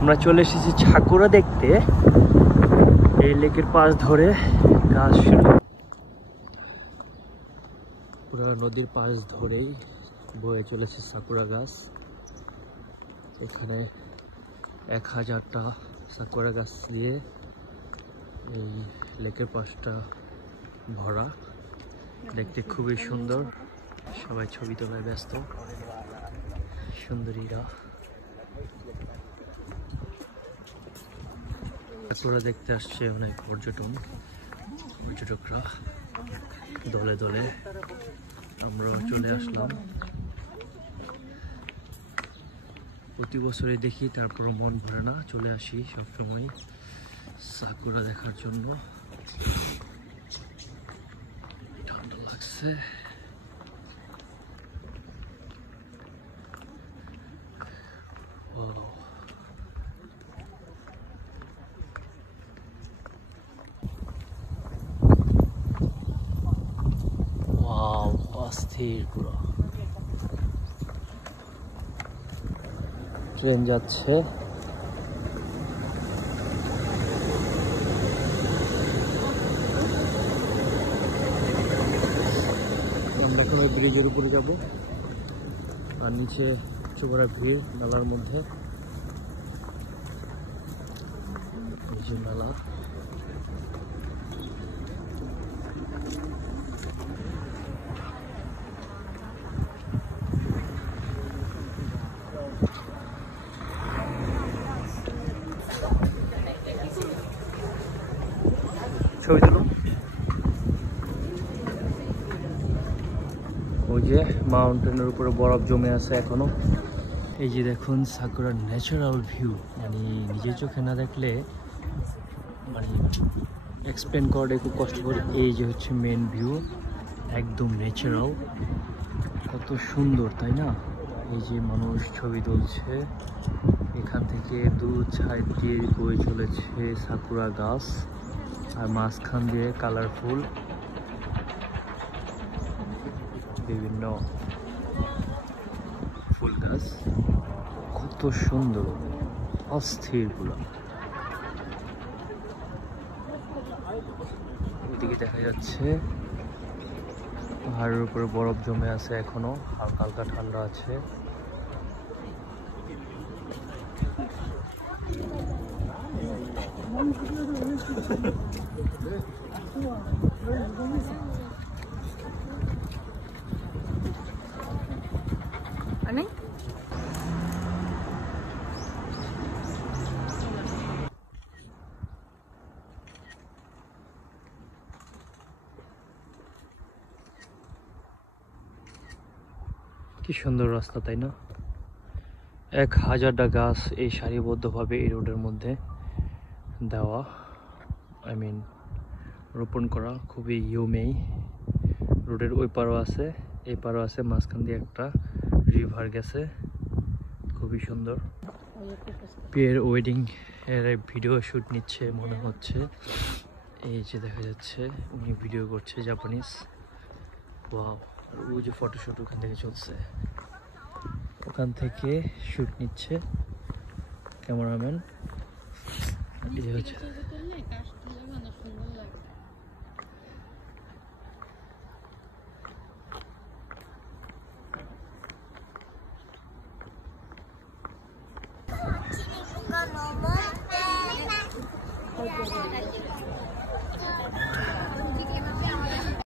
আমরা চলে এসেছি সাকুরা দেখতে। এই লেকের পাশ ধরে গাছ শুরু, পুরো নদীর পাশ ধরেই বয়ে চলেছে সাকুরা গাছ। এখানে 1000টা সাকুরা গাছ দিয়ে এই লেকের পাশটা ভরা, দেখতে খুবই সুন্দর। সবাই ছবি তোলায় ব্যস্ত, সুন্দরীরা। সাকুরা দেখতে আসছে অনেক পর্যটকরা দলে দলে। আমরা চলে আসলাম, প্রতি বছরই দেখি, তারপরও মন ভরে না। চলে আসি সবসময় সাকুরা দেখার জন্য। ঠান্ডা লাগছে। অস্থির পুরো। ট্রেন যাচ্ছে। আমরা এখন ওই ব্রিজের উপরে যাব, আর নিচে চোখরা ভিড় মেলার মধ্যে। মেলা ছবি তুলো। ওই যে মাউন্টেনের উপরে বরফ জমে আছে এখনো। এই যে দেখুন সাকুরার ন্যাচারাল ভিউ, মানে নিজের চোখে না দেখলে মানে এক্সপ্লেন করাটা একটু কষ্টকর। এই যে হচ্ছে মেন ভিউ, একদম ন্যাচারাল, কত সুন্দর তাই না? এই যে মানুষ ছবি তুলছে, এখান থেকে দু সাইড দিয়ে বয়ে চলেছে সাকুরা গাছ, আর মাঝখান দিয়ে কালারফুল বিভিন্ন ফুল গাছ। কত সুন্দর, অস্থির পুরো। ওদিকে দেখা যাচ্ছে পাহাড়ের উপরে বরফ জমে আছে এখনো, হালকা হালকা ঠান্ডা আছে। কি সুন্দর রাস্তা তাই না? 1000টা গাছ এই সারিবদ্ধভাবে এই রোডের মধ্যে দেওয়া, রোপণ করা, খুবই ইউমেই। রোডের ওই পারও আছে, এই পারও আছে, মাঝখান দিয়ে একটা রিভার গেছে, খুবই সুন্দর। বিয়ের ওয়েডিং এর ভিডিও শুট নিচ্ছে মনে হচ্ছে। এই যে দেখা যাচ্ছে উনি ভিডিও করছে, জাপানিজ। ওয়াও, ওই যে ফটোশুট ওখান থেকে চলছে, ওখান থেকে শুট নিচ্ছে ক্যামেরাম্যান। এই হচ্ছে